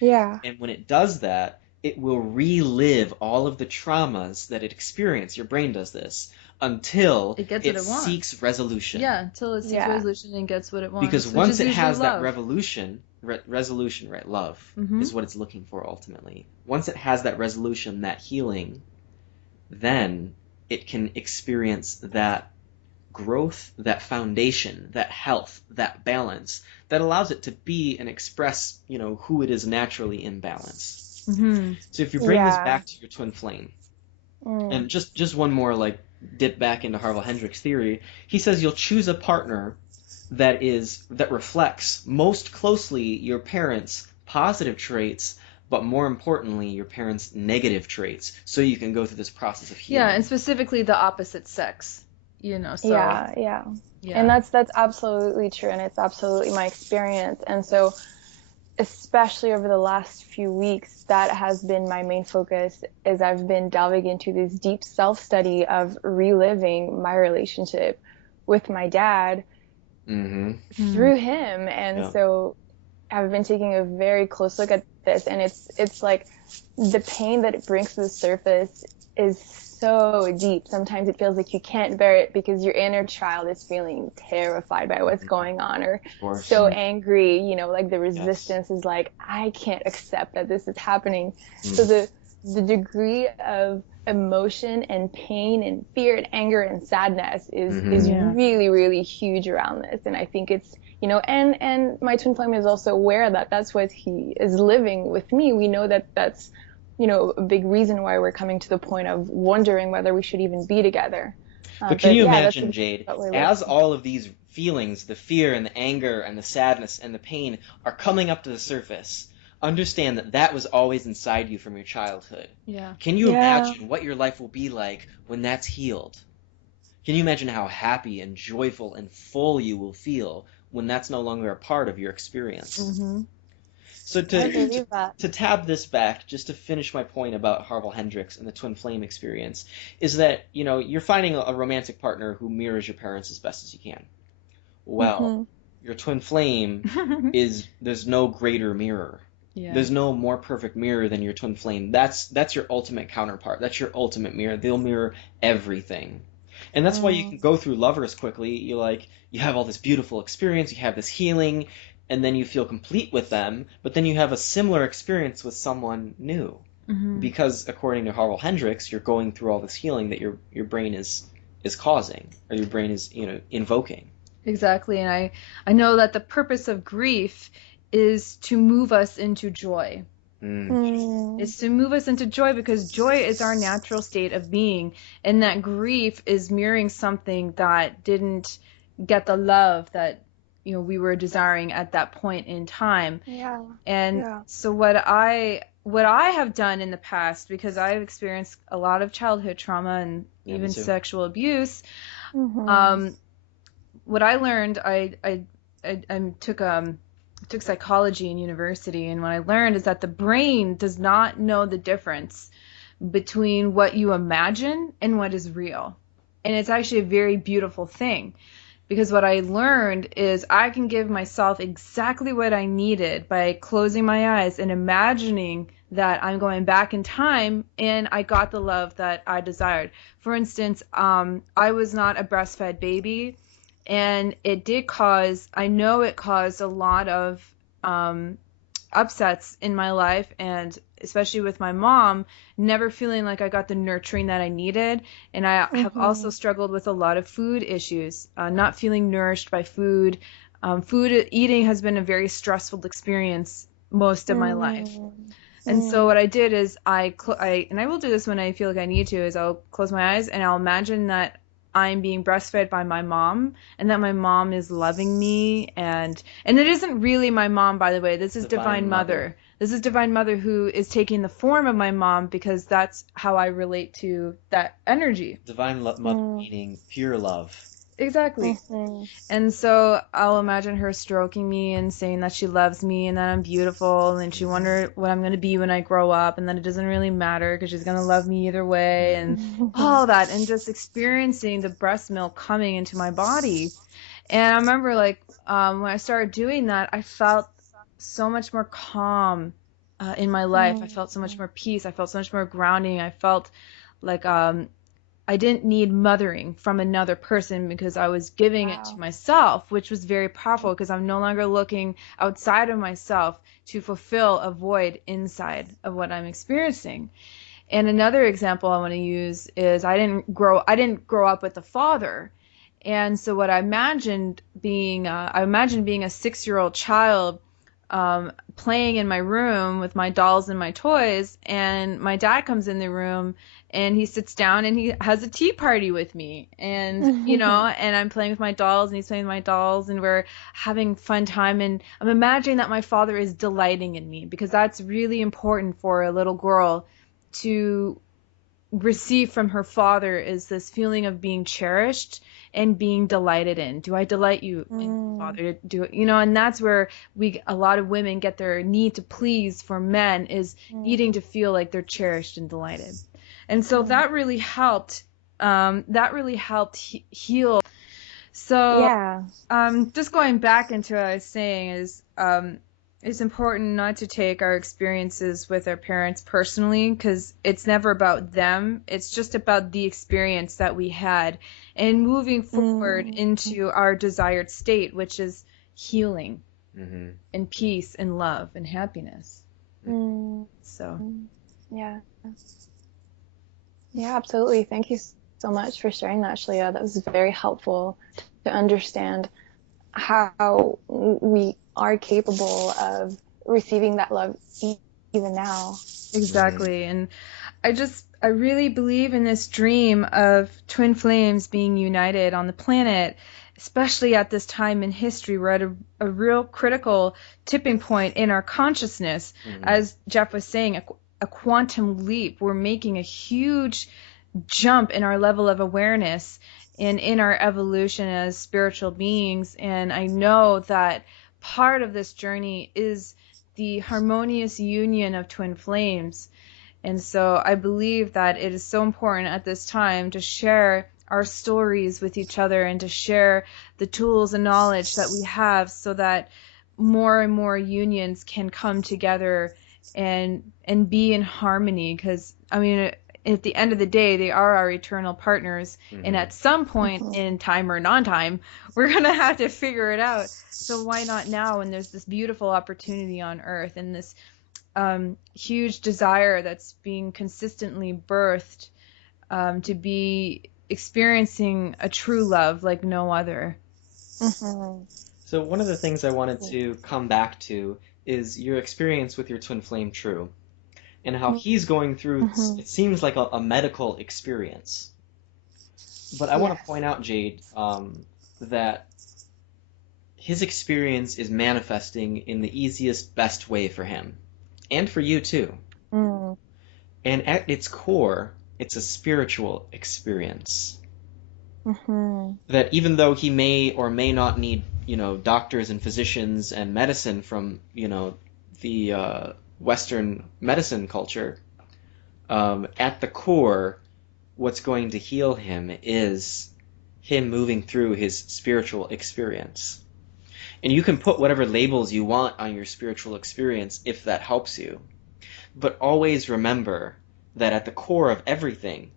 Yeah. And when it does that, it will relive all of the traumas that it experienced. Your brain does this until it gets what it wants. Seeks resolution. Yeah, until it seeks resolution and gets what it wants. Because once it has that resolution, right? Love is what it's looking for ultimately. Once it has that resolution, that healing, then it can experience that growth, that foundation, that health, that balance that allows it to be and express, who it is naturally in balance. So if you bring this back to your twin flame, and just one more dip back into Harville Hendrix' theory, he says you'll choose a partner that reflects most closely your parents' positive traits, but more importantly, your parents' negative traits, so you can go through this process of healing. Yeah, and specifically the opposite sex, So yeah. And that's absolutely true, and it's absolutely my experience. And so, especially over the last few weeks, that has been my main focus, as I've been delving into this deep self-study of reliving my relationship with my dad through him. And so I've been taking a very close look at this, and it's like the pain that it brings to the surface is so deep. Sometimes it feels like you can't bear it because your inner child is feeling terrified by what's going on, or so angry, the resistance is like, I can't accept that this is happening. So the degree of emotion and pain and fear and anger and sadness is really, really huge around this. And I think it's, and my twin flame is also aware that that's what he is living with me. We know that that's, a big reason why we're coming to the point of wondering whether we should even be together. But can you imagine, Jade, as all of these feelings, the fear and the anger and the sadness and the pain are coming up to the surface, understand that was always inside you from your childhood. Yeah. Can you imagine what your life will be like when that's healed? Can you imagine how happy and joyful and full you will feel when that's no longer a part of your experience? So to tab this back, just to finish my point about Harville Hendrix and the twin flame experience, is that, you're finding a romantic partner who mirrors your parents as best as you can. Well, your twin flame there's no greater mirror. Yeah. There's no more perfect mirror than your twin flame. That's your ultimate counterpart. That's your ultimate mirror. They'll mirror everything. And that's why you can go through lovers quickly. You have all this beautiful experience, you have this healing, and then you feel complete with them, but then you have a similar experience with someone new. Because according to Harville Hendrix, you're going through all this healing that your brain is causing, or your brain is, invoking. Exactly. And I know that the purpose of grief is to move us into joy. It's to move us into joy, because joy is our natural state of being, and that grief is mirroring something that didn't get the love that we were desiring at that point in time. So what I have done in the past, because I've experienced a lot of childhood trauma and even sexual abuse, what I learned, I took psychology in university, and what I learned is that the brain does not know the difference between what you imagine and what is real. And it's actually a very beautiful thing. Because what I learned is I can give myself exactly what I needed by closing my eyes and imagining that I'm going back in time and I got the love that I desired. For instance, I was not a breastfed baby, and I know it caused a lot of upsets in my life, and especially with my mom, never feeling like I got the nurturing that I needed. And I have also struggled with a lot of food issues, not feeling nourished by food. Food eating has been a very stressful experience most of my life. And so what I did is and I will do this when I feel like I need to, is I'll close my eyes and I'll imagine that I'm being breastfed by my mom, and that my mom is loving me, and it isn't really my mom, by the way. This is Divine Mother. This is Divine Mother who is taking the form of my mom, because that's how I relate to that energy. Divine Mother meaning pure love. Exactly. Mm-hmm. And so I'll imagine her stroking me and saying that she loves me and that I'm beautiful and she wonder what I'm going to be when I grow up and that it doesn't really matter because she's going to love me either way and all that and just experiencing the breast milk coming into my body. And I remember like when I started doing that, I felt so much more calm in my life. I felt so much more peace. I felt so much more grounding. I felt like I didn't need mothering from another person because I was giving it to Wow. myself, which was very powerful because I'm no longer looking outside of myself to fulfill a void inside of what I'm experiencing. And another example I want to use is I didn't grow up with a father. And so what I imagined being a 6-year-old child playing in my room with my dolls and my toys, and my dad comes in the room and he sits down and he has a tea party with me, and and I'm playing with my dolls and he's playing with my dolls and we're having fun time, and I'm imagining that my father is delighting in me because that's really important for a little girl to receive from her father, is this feeling of being cherished and being delighted in. Do I delight you in, father? And that's where a lot of women get their need to please for men, is needing to feel like they're cherished and delighted. And so that really helped. Heal. So Yeah. just going back into what I was saying is it's important not to take our experiences with our parents personally, because it's never about them. It's just about the experience that we had and moving forward into our desired state, which is healing and peace and love and happiness. So Yeah. Yeah, absolutely. Thank you so much for sharing that, Shaleia. That was very helpful to understand how we are capable of receiving that love even now. exactly. And I really believe in this dream of twin flames being united on the planet, especially at this time in history. We're at a real critical tipping point in our consciousness. As Jeff was saying, a quantum leap. We're making a huge jump in our level of awareness and in our evolution as spiritual beings. And I know that part of this journey is the harmonious union of twin flames. And so I believe that it is so important at this time to share our stories with each other and to share the tools and knowledge that we have so that more and more unions can come together and be in harmony. Because, I mean, at the end of the day, they are our eternal partners. And at some point in time or non-time, we're going to have to figure it out. So why not now when there's this beautiful opportunity on Earth and this huge desire that's being consistently birthed to be experiencing a true love like no other. So one of the things I wanted to come back to is your experience with your twin flame True, and how he's going through, it seems like a medical experience. But I want to point out, Jade, that his experience is manifesting in the easiest, best way for him. And for you, too. And at its core, it's a spiritual experience. That even though he may or may not need, doctors and physicians and medicine from, the Western medicine culture, at the core, what's going to heal him is him moving through his spiritual experience. And you can put whatever labels you want on your spiritual experience if that helps you. But always remember that at the core of everything,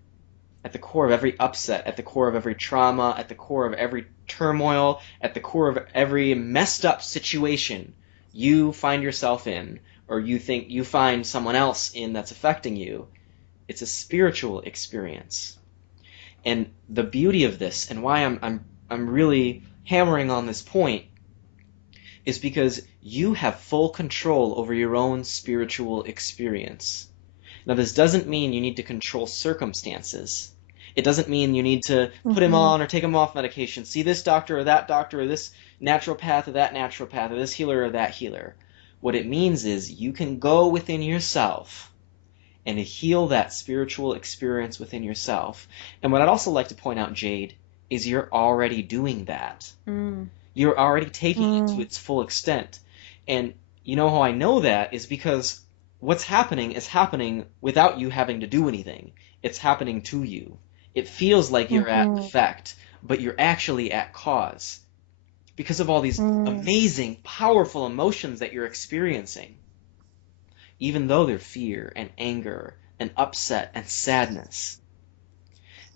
at the core of every upset, at the core of every trauma, at the core of every turmoil, at the core of every messed up situation you find yourself in, or you think you find someone else in that's affecting you, it's a spiritual experience. And the beauty of this, and why I'm really hammering on this point, is because you have full control over your own spiritual experience. Now, this doesn't mean you need to control circumstances. It doesn't mean you need to put him on or take him off medication, see this doctor or this naturopath or that naturopath, or this healer or that healer. What it means is you can go within yourself and heal that spiritual experience within yourself. And what I'd also like to point out, Jade, is you're already doing that. Mm. You're already taking it to its full extent. And you know how I know that is because what's happening is happening without you having to do anything. It's happening to you. It feels like you're at effect, but you're actually at cause because of all these amazing, powerful emotions that you're experiencing. Even though they're fear and anger and upset and sadness.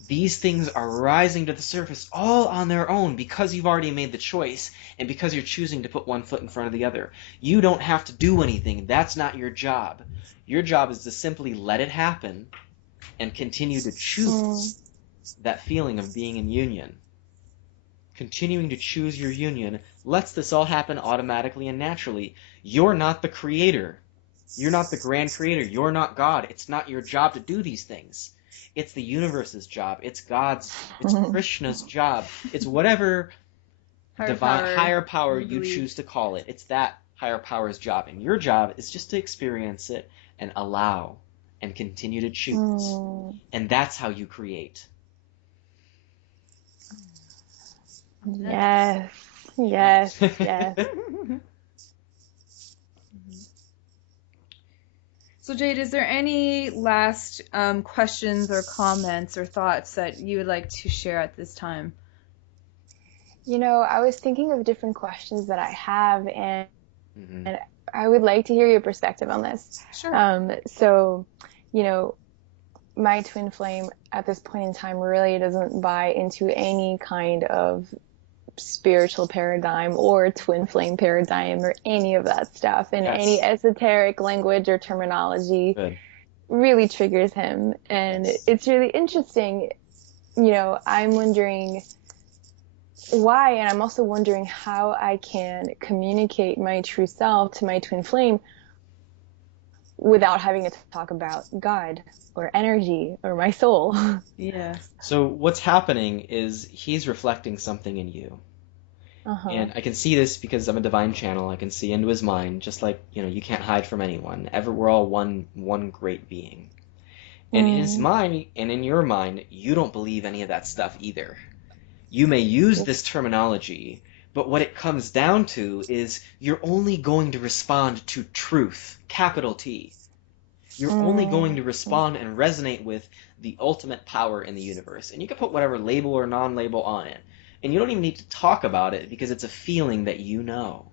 These things are rising to the surface all on their own because you've already made the choice and because you're choosing to put one foot in front of the other. You don't have to do anything. That's not your job. Your job is to simply let it happen and continue to choose that feeling of being in union. Continuing to choose your union lets this all happen automatically and naturally. You're not the creator. You're not the grand creator. You're not God. It's not your job to do these things. It's the universe's job. It's God's. It's Krishna's job. It's whatever higher power you choose to call it. It's that higher power's job. And your job is just to experience it and allow and continue to choose. And that's how you create. Yes. Yes. Yes. So Jade, is there any last questions or comments or thoughts that you would like to share at this time? You know, I was thinking of different questions that I have, and I would like to hear your perspective on this. Sure. So, you know, my twin flame at this point in time really doesn't buy into any kind of spiritual paradigm or twin flame paradigm or any of that stuff, and any esoteric language or terminology really triggers him. And it's really interesting. You know, I'm wondering why, and I'm also wondering how I can communicate my true self to my twin flame without having to talk about God or energy or my soul. Yeah. So what's happening is he's reflecting something in you. And I can see this because I'm a divine channel. I can see into his mind, just like, you know, you can't hide from anyone. We're all one great being. And in his mind and in your mind, you don't believe any of that stuff either. You may use this terminology, but what it comes down to is you're only going to respond to truth, capital T. You're only going to respond and resonate with the ultimate power in the universe. And you can put whatever label or non-label on it. And you don't even need to talk about it because it's a feeling that you know.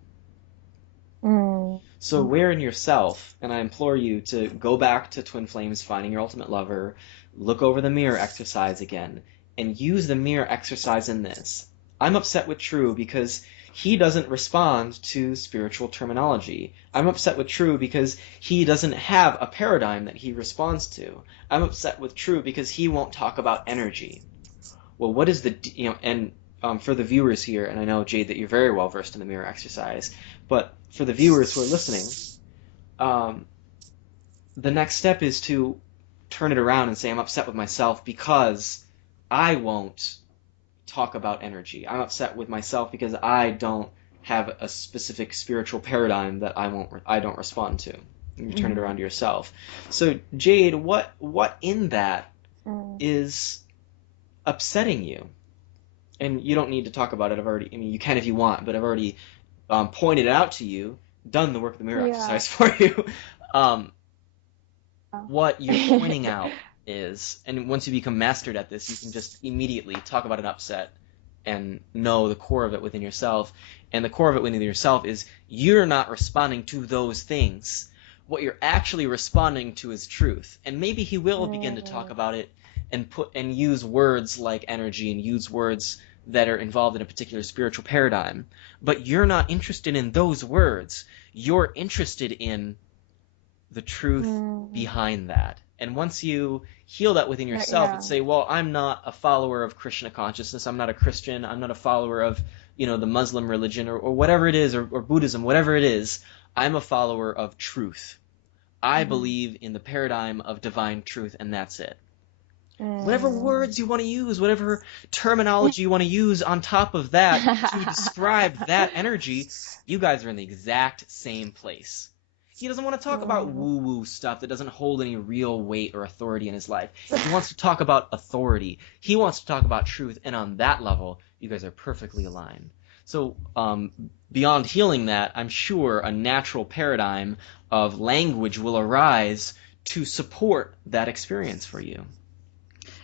So where in yourself, and I implore you to go back to Twin Flames, Finding Your Ultimate Lover, look over the mirror exercise again, and use the mirror exercise in this. I'm upset with True because he doesn't respond to spiritual terminology. I'm upset with True because he doesn't have a paradigm that he responds to. I'm upset with True because he won't talk about energy. Well, what is the, you know, and for the viewers here, and I know, Jade, that you're very well versed in the mirror exercise, but for the viewers who are listening, the next step is to turn it around and say, I'm upset with myself because I won't talk about energy. I'm upset with myself because I don't have a specific spiritual paradigm that I don't respond to. And you turn it around to yourself. So, Jade, what in that is upsetting you? And you don't need to talk about it. You can if you want, but I've already pointed it out to you, done the work of the mirror exercise for you. What you're pointing out is, and once you become mastered at this, you can just immediately talk about an upset and know the core of it within yourself. And the core of it within yourself is you're not responding to those things. What you're actually responding to is truth. And maybe he will begin to talk about it and use words like energy and use words that are involved in a particular spiritual paradigm. But you're not interested in those words. You're interested in the truth behind that. And once you heal that within yourself and say, well, I'm not a follower of Krishna consciousness, I'm not a Christian, I'm not a follower of, you know, the Muslim religion or whatever it is, or Buddhism, whatever it is, I'm a follower of truth. I believe in the paradigm of divine truth, and that's it. Whatever words you want to use, whatever terminology you want to use on top of that to describe that energy, you guys are in the exact same place. He doesn't want to talk about woo-woo stuff that doesn't hold any real weight or authority in his life. He wants to talk about authority. He wants to talk about truth, and on that level, you guys are perfectly aligned. So beyond healing that, I'm sure a natural paradigm of language will arise to support that experience for you.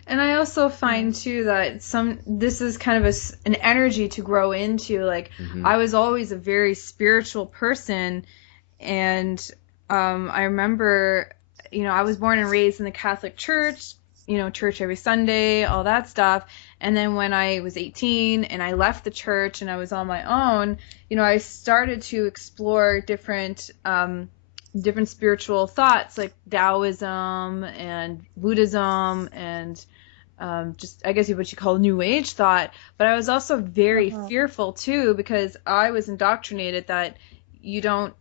And I also find too that this is kind of an energy to grow into. Like, I was always a very spiritual person, and I remember, I was born and raised in the Catholic Church, church every Sunday, all that stuff. And then when I was 18 and I left the church and I was on my own, I started to explore different spiritual thoughts like Taoism and Buddhism and just, I guess, what you call New Age thought. But I was also very fearful too, because I was indoctrinated that you don't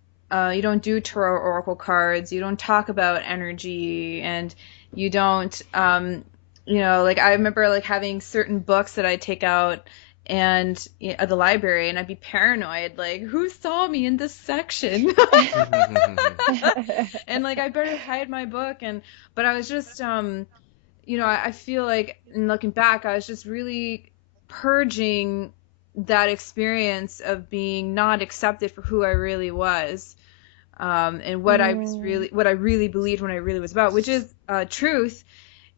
do tarot oracle cards, you don't talk about energy, and you don't like, I remember like having certain books that I'd take out and at the library, and I'd be paranoid, like, who saw me in this section? And like, I better hide my book. But I was just I feel like, in looking back, I was just really purging that experience of being not accepted for who I really was, and what I really believed, when I really was about, which is truth.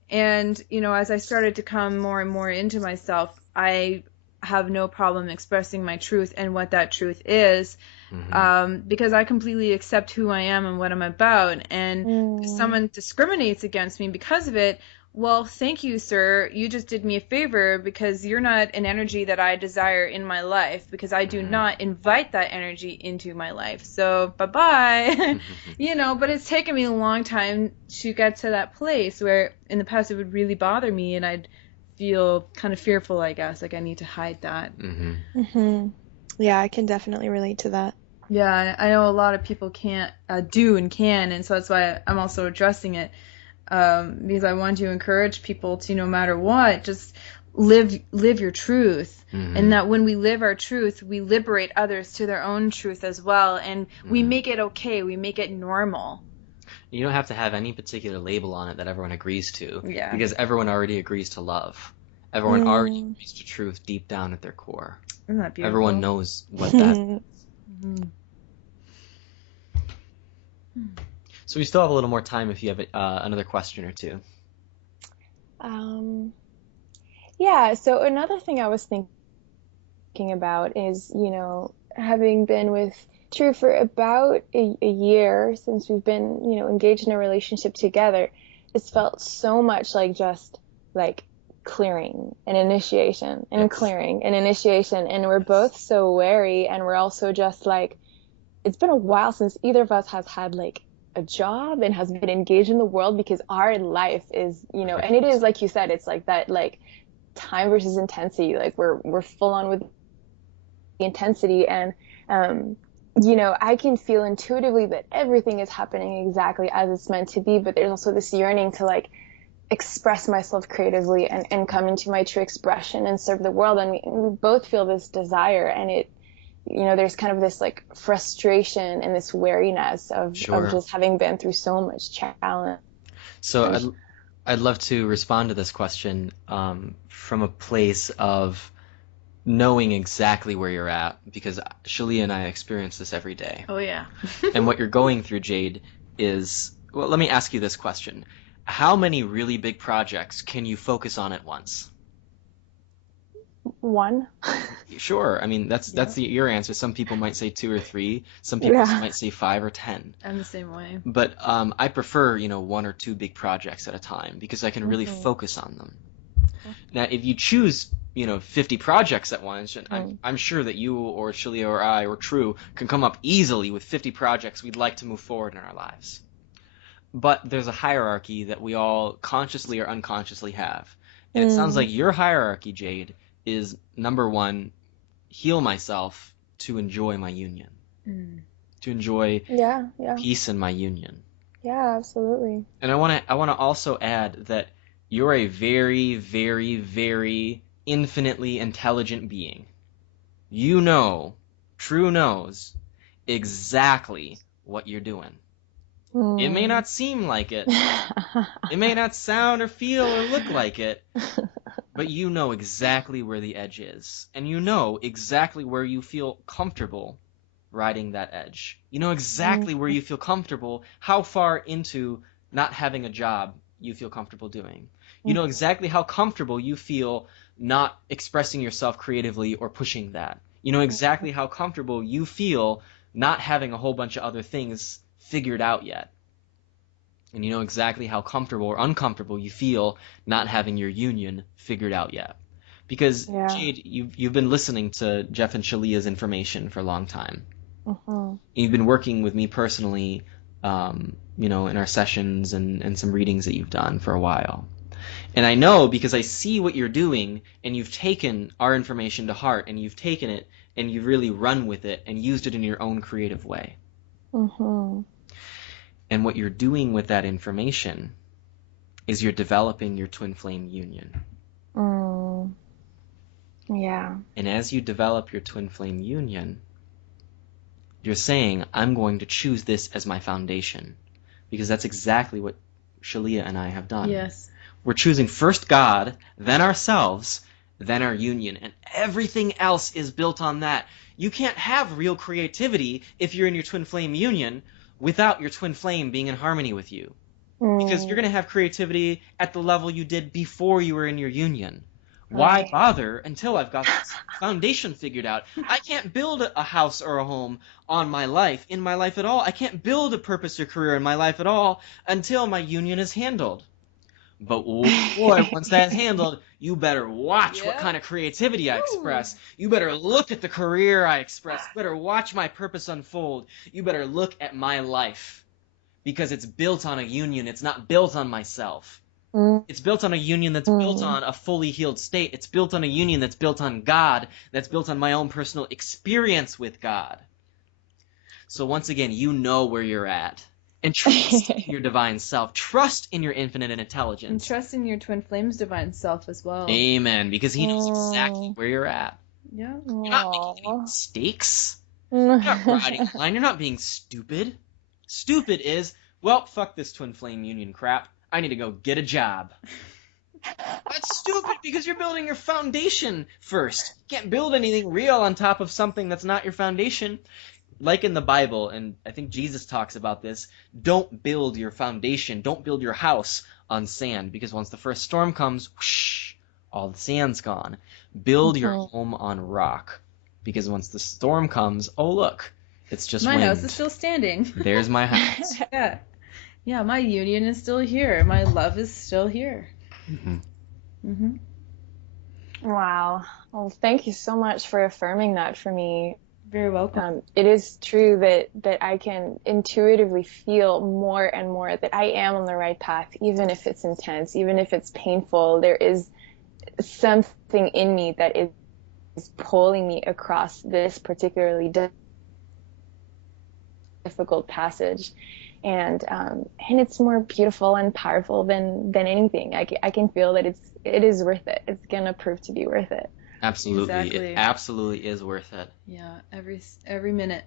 And as I started to come more and more into myself, I have no problem expressing my truth and what that truth is, because I completely accept who I am and what I'm about. And if someone discriminates against me because of it, well, thank you, sir. You just did me a favor, because you're not an energy that I desire in my life, because I do not invite that energy into my life. So bye-bye. But it's taken me a long time to get to that place where in the past it would really bother me, and I'd feel kind of fearful, I guess, like I need to hide that. Yeah, I can definitely relate to that. Yeah, I know a lot of people can't do and can, and so that's why I'm also addressing it. Because I want to encourage people to, no matter what, just live your truth, and that when we live our truth, we liberate others to their own truth as well, and we make it okay, we make it normal. You don't have to have any particular label on it that everyone agrees to, yeah, because everyone already agrees to love. Everyone already agrees to truth deep down at their core. Isn't that beautiful? Everyone knows what that is. So we still have a little more time if you have another question or two. Yeah, so another thing I was thinking about is, having been with True for about a year since we've been, engaged in a relationship together, it's felt so much like just like clearing and initiation and clearing and initiation. And we're both so wary, and we're also just like, it's been a while since either of us has had like a job and has been engaged in the world, because our life is, and it is, like you said, it's like that, like time versus intensity, like we're full on with the intensity. And I can feel intuitively that everything is happening exactly as it's meant to be, but there's also this yearning to like express myself creatively and come into my true expression and serve the world. And we both feel this desire, and it, there's kind of this like frustration and this wariness of just having been through so much challenge. So I'd love to respond to this question from a place of knowing exactly where you're at, because Shaleia and I experience this every day. Oh, yeah. And what you're going through, Jade, is, well, let me ask you this question. How many really big projects can you focus on at once? One. Sure. I mean, that's your answer. Some people might say 2 or 3. Some people might say 5 or 10. I'm the same way. But I prefer, 1 or 2 big projects at a time, because I can really focus on them. Now, if you choose, 50 projects at once, I'm sure that you or Shaleia or I or True can come up easily with 50 projects we'd like to move forward in our lives. But there's a hierarchy that we all consciously or unconsciously have. And it sounds like your hierarchy, Jade, is number 1, heal myself to enjoy my union. To enjoy peace in my union. Yeah, absolutely. And I want to also add that you're a very, very, very infinitely intelligent being. True knows exactly what you're doing. It may not seem like it. It may not sound or feel or look like it. But you know exactly where the edge is. And you know exactly where you feel comfortable riding that edge. You know exactly where you feel comfortable, how far into not having a job you feel comfortable doing. You know exactly how comfortable you feel not expressing yourself creatively or pushing that. You know exactly how comfortable you feel not having a whole bunch of other things figured out yet. And you know exactly how comfortable or uncomfortable you feel not having your union figured out yet. Because, Jade, you've been listening to Jeff and Shaleia's information for a long time. You've been working with me personally, in our sessions and some readings that you've done for a while. And I know because I see what you're doing, and you've taken our information to heart, and you've taken it, and you've really run with it, and used it in your own creative way. And what you're doing with that information is you're developing your twin flame union. Yeah. And as you develop your twin flame union, you're saying, I'm going to choose this as my foundation. Because that's exactly what Shaleia and I have done. Yes. We're choosing first God, then ourselves, then our union. And everything else is built on that. You can't have real creativity if you're in your twin flame union without your twin flame being in harmony with you. Because you're going to have creativity at the level you did before you were in your union. Why bother until I've got this foundation figured out? I can't build a house or a home in my life at all. I can't build a purpose or career in my life at all until my union is handled. But boy, once that's handled, you better watch what kind of creativity I express. You better look at the career I express. You better watch my purpose unfold. You better look at my life. Because it's built on a union. It's not built on myself. It's built on a union that's built on a fully healed state. It's built on a union that's built on God, that's built on my own personal experience with God. So once again, you know where you're at. And trust in your divine self. Trust in your infinite intelligence. And trust in your twin flame's divine self as well. Amen. Because he knows exactly where you're at. Yeah. You're not making any mistakes. You're not riding a line. You're not being stupid. Stupid is, well, fuck this twin flame union crap. I need to go get a job. That's stupid because you're building your foundation first. You can't build anything real on top of something that's not your foundation. Like in the Bible, and I think Jesus talks about this, don't build your foundation, don't build your house on sand, because once the first storm comes, whoosh, all the sand's gone. Build your home on rock, because once the storm comes, oh look, it's just my wind. house is still standing. There's my house. Yeah, my union is still here. My love is still here. Wow. Well, thank you so much for affirming that for me. Very welcome. It is true that I can intuitively feel more and more that I am on the right path, even if it's intense, even if it's painful. There is something in me that is pulling me across this particularly difficult passage. And it's more beautiful and powerful than anything. I can feel that it is worth it. It's gonna prove to be worth it. Absolutely. Exactly. It absolutely is worth it. Yeah, every minute.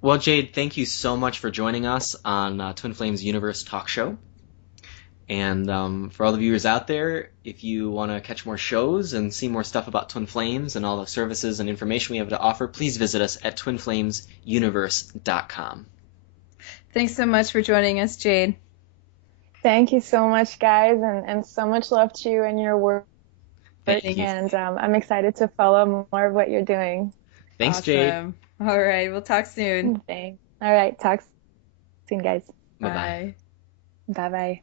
Well, Jade, thank you so much for joining us on Twin Flames Universe Talk Show. And for all the viewers out there, if you want to catch more shows and see more stuff about Twin Flames and all the services and information we have to offer, please visit us at twinflamesuniverse.com. Thanks so much for joining us, Jade. Thank you so much, guys, and so much love to you and your work. Thank you. And I'm excited to follow more of what you're doing. Thanks, Awesome. Jade. All right, we'll talk soon. Thanks. All right, talk soon, guys. Bye-bye. Bye-bye.